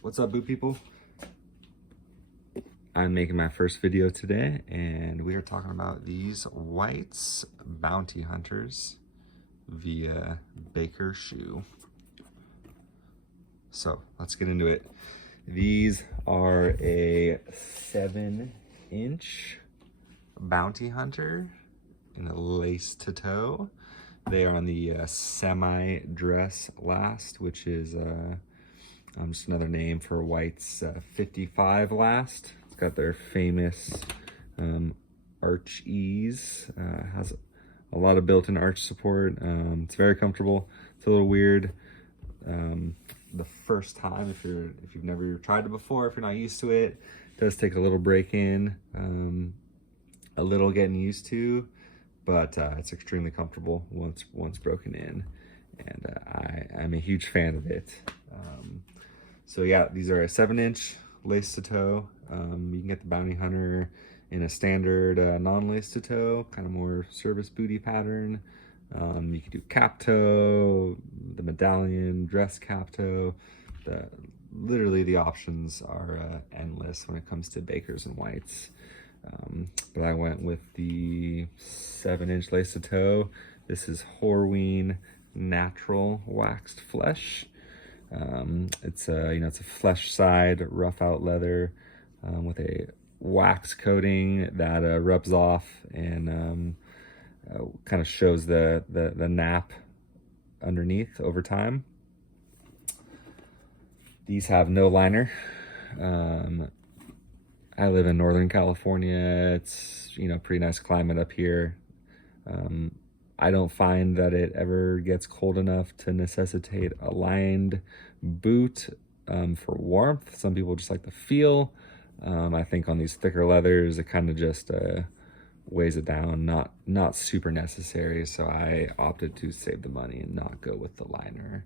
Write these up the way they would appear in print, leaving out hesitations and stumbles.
What's up, boot people? I'm making my first video today, and we are talking about these Whites Bounty Hunters via Baker Shoe. So let's get into it. These are a 7-inch Bounty Hunter in a lace to toe. They are on the semi-dress last, which is just another name for White's 55 last. It's got their famous arch ease. Has a lot of built-in arch support. It's very comfortable. It's a little weird the first time if you've never tried it before. If you're not used to it, it does take a little break in, a little getting used to, but it's extremely comfortable once broken in, and I'm a huge fan of it. So yeah, these are a 7-inch lace to toe. You can get the Bounty Hunter in a standard non-lace to toe, kind of more service booty pattern. You can do cap toe, the medallion, dress cap toe. Literally the options are endless when it comes to Bakers and Whites. But I went with the 7-inch lace to toe. This is Horween natural waxed flesh. It's a flesh side rough out leather with a wax coating that rubs off and kind of shows the nap underneath over time. These have no liner. I live in Northern California. It's pretty nice climate up here. I don't find that it ever gets cold enough to necessitate a lined boot for warmth. Some people just like the feel. I think on these thicker leathers, it kind of just weighs it down, not super necessary. So I opted to save the money and not go with the liner.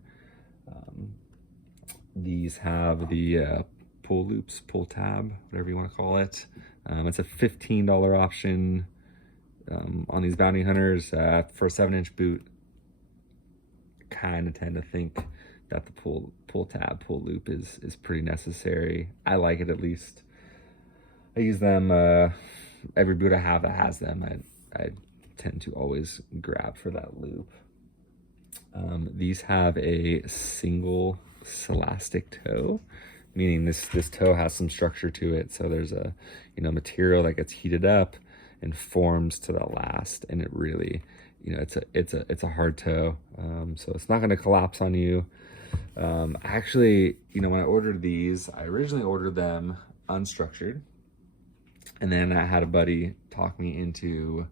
These have the pull loops, pull tab, whatever you want to call it. It's a $15 option. On these Bounty Hunters for a 7-inch boot. Kind of tend to think that the pull tab, pull loop is pretty necessary. I like it, at least. I use them every boot I have that has them. I tend to always grab for that loop. These have a single Celastic toe, meaning this toe has some structure to it. So there's a material that gets heated up and forms to the last, and it really, it's a hard toe, so it's not going to collapse on you. Actually, when I ordered these, I originally ordered them unstructured, and then I had a buddy talk me into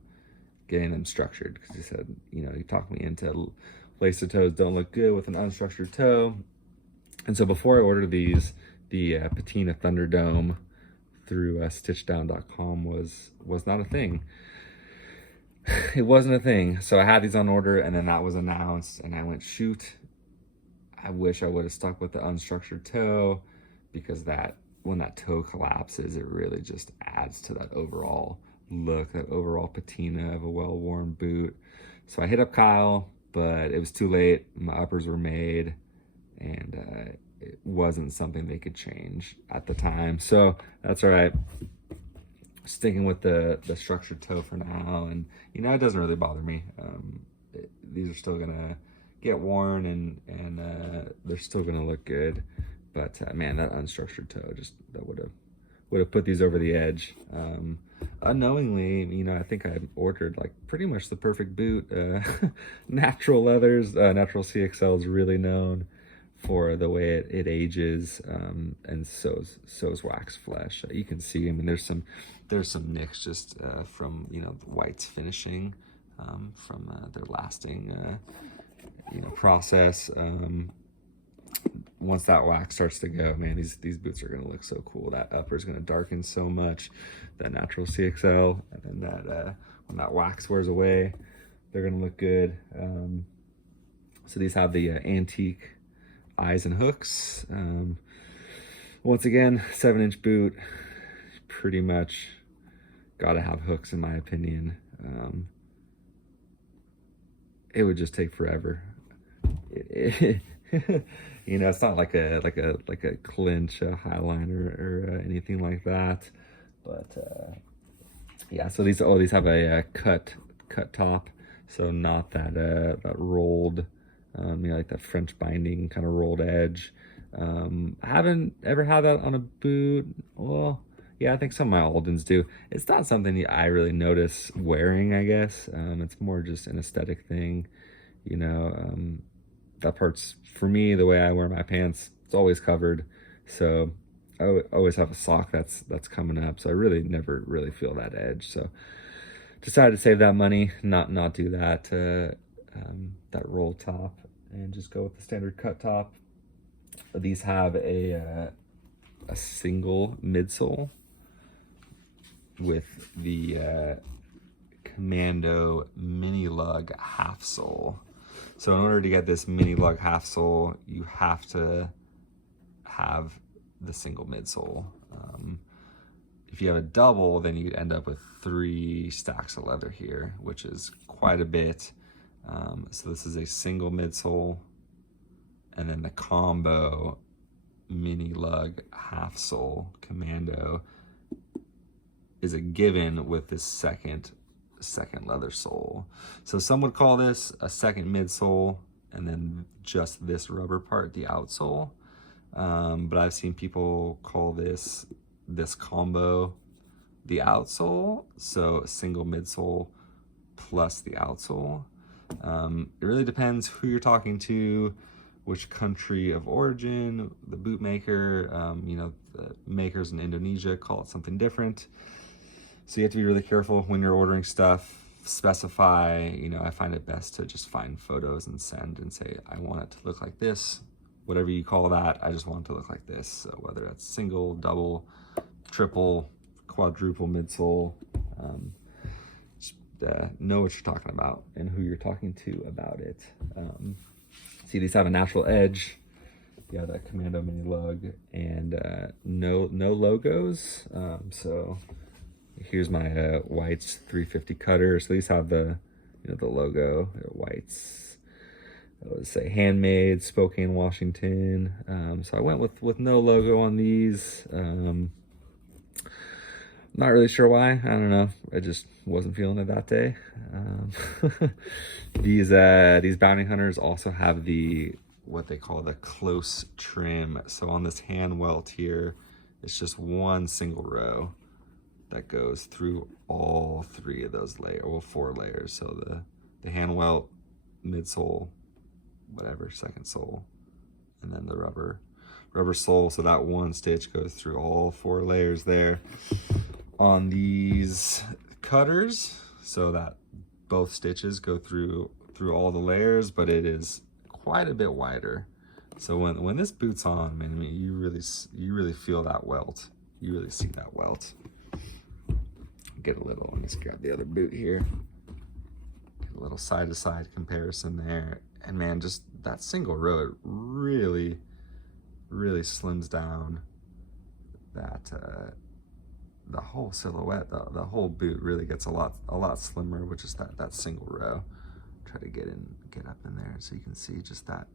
getting them structured, because he said, he talked me into lace toes don't look good with an unstructured toe. And so before I ordered these, the Patina Thunderdome through stitchdown.com was not a thing. It wasn't a thing. So I had these on order, and then that was announced, and I went, shoot, I wish I would have stuck with the unstructured toe, because when that toe collapses, it really just adds to that overall look, that overall patina of a well-worn boot. So I hit up Kyle, but it was too late. My uppers were made, and it wasn't something they could change at the time. So that's all right. Sticking with the structured toe for now. And, it doesn't really bother me. These are still gonna get worn, and they're still gonna look good. But man, that unstructured toe, that would have put these over the edge. Unknowingly, I think I ordered like pretty much the perfect boot. Natural leathers, Natural CXL is really known for the way it ages, and so is wax flesh. You can see, there's some nicks just from the White's finishing, from their lasting process. Once that wax starts to go, man, these boots are gonna look so cool. That upper is gonna darken so much, that Natural CXL, and then that when that wax wears away, they're gonna look good. So these have the antique eyes and hooks. Once again, 7-inch boot, pretty much gotta have hooks in my opinion. It would just take forever. You know, it's not like a clinch highliner or anything like that. But yeah, so these have a cut top, so not that that rolled, you know, like that French binding kind of rolled edge. I haven't ever had that on a boot. Well, yeah, I think some of my Aldens do. It's not something I really notice wearing, I guess. It's more just an aesthetic thing, you know. That part's, for me, the way I wear my pants, it's always covered. So I always have a sock that's coming up. So I really never really feel that edge. So decided to save that money, not do that that roll top, and just go with the standard cut top. These have a single midsole with the Commando mini lug half sole. So in order to get this mini lug half sole, you have to have the single midsole. If you have a double, then you'd end up with 3 stacks of leather here, which is quite a bit. So this is a single midsole, and then the combo mini lug half sole Commando is a given with this second leather sole. So some would call this a second midsole, and then just this rubber part the outsole. But I've seen people call this combo the outsole, so a single midsole plus the outsole. It really depends who you're talking to, which country of origin, the boot maker. You know, the makers in Indonesia call it something different. So you have to be really careful when you're ordering stuff. Specify, you know, I find it best to just find photos and send and say, I want it to look like this. Whatever you call that, I just want it to look like this. So whether that's single, double, triple, quadruple midsole, just know what you're talking about and who you're talking to about it. See, these have a natural edge. Yeah, that Commando mini lug, and no logos. So here's my Whites 350 cutter. So these have the, you know, the logo, Whites. I would say handmade, Spokane, Washington. So I went with no logo on these. Not really sure why. I don't know. I just wasn't feeling it that day. These bounty hunters also have the, what they call the close trim. So on this hand welt here, it's just one single row that goes through all 3 of those layers, or 4 layers. So the hand welt, midsole, whatever, second sole, and then the rubber sole. So that one stitch goes through all 4 layers there. On these cutters, so that both stitches go through all the layers, but it is quite a bit wider. So when this boot's on, man, I mean, you really feel that welt. You really see that welt. Get a little, let me just grab the other boot here. Get a little side-to-side comparison there. And man, just that single row, it really slims down that the whole silhouette. The whole boot really gets a lot slimmer with just that single row. Try to get up in there so you can see just that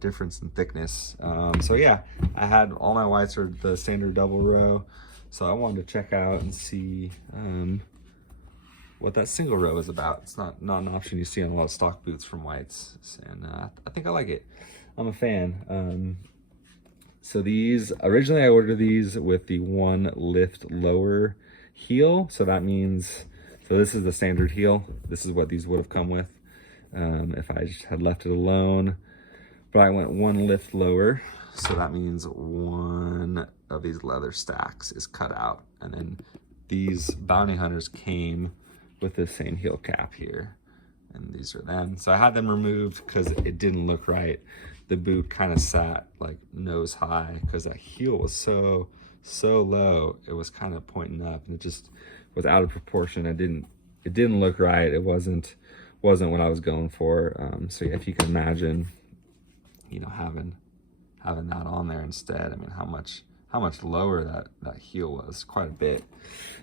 difference in thickness. So yeah, I had all my whites are the standard double row. So I wanted to check out and see what that single row is about. It's not an option you see on a lot of stock boots from Whites, and I think I like it. I'm a fan. So these, originally I ordered these with the 1 lift lower heel. So that means, so this is the standard heel. This is what these would have come with if I just had left it alone. But I went 1 lift lower. So that means 1 of these leather stacks is cut out. And then these bounty hunters came with the same heel cap here. And these are them. So I had them removed because it didn't look right. The boot kind of sat like nose high because that heel was so low. It was kind of pointing up, and it just was out of proportion. It didn't look right. It wasn't what I was going for. So yeah, if you can imagine, you know, having that on there instead. I mean, how much lower that heel was, quite a bit.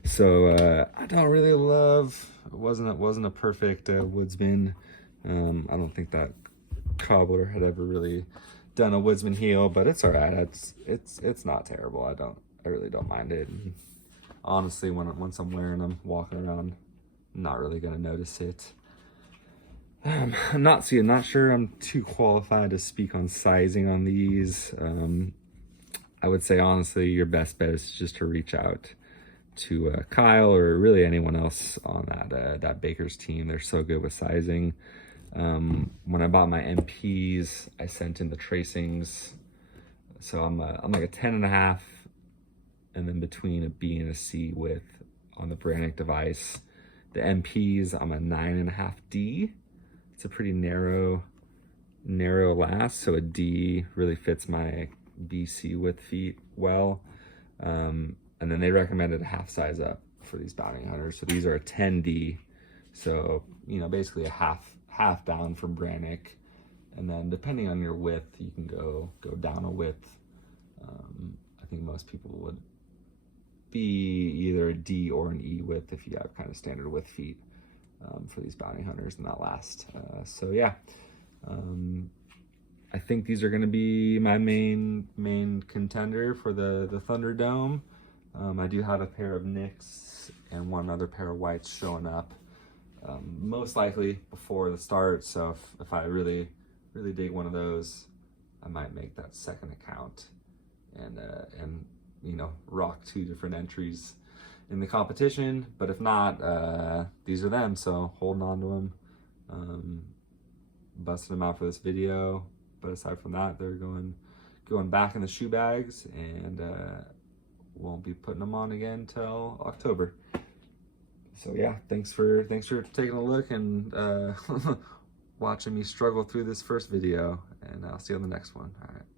So I don't really love, it wasn't a perfect woodsman. I don't think that cobbler had ever really done a woodsman heel, but it's all right. It's not terrible. I really don't mind it. And honestly, once I'm wearing them, walking around, I'm not really gonna notice it. I'm not sure I'm too qualified to speak on sizing on these. I would say honestly, your best bet is just to reach out to Kyle or really anyone else on that Baker's team. They're so good with sizing. When I bought my MPs, I sent in the tracings. So I'm like a 10.5, and then between a B and a C width on the Brannick device. The MPs, I'm a 9.5D. It's a pretty narrow last, so a D really fits my BC width feet well. And then they recommended a half size up for these bounty hunters. So these are a 10D. So, you know, basically a half down from Brannick. And then depending on your width, you can go down a width. I think most people would be either a D or an E width if you have kind of standard width feet for these bounty hunters and that last. So yeah, I think these are going to be my main contender for the Thunderdome. I do have a pair of Nicks and one other pair of whites showing up, most likely before the start. So if I really dig one of those, I might make that second account and you know, rock 2 different entries in the competition. But if not, these are them, so holding on to them, busting them out for this video. But aside from that, they're going back in the shoe bags, and won't be putting them on again till October. So yeah, thanks for taking a look and watching me struggle through this first video, and I'll see you on the next one. All right.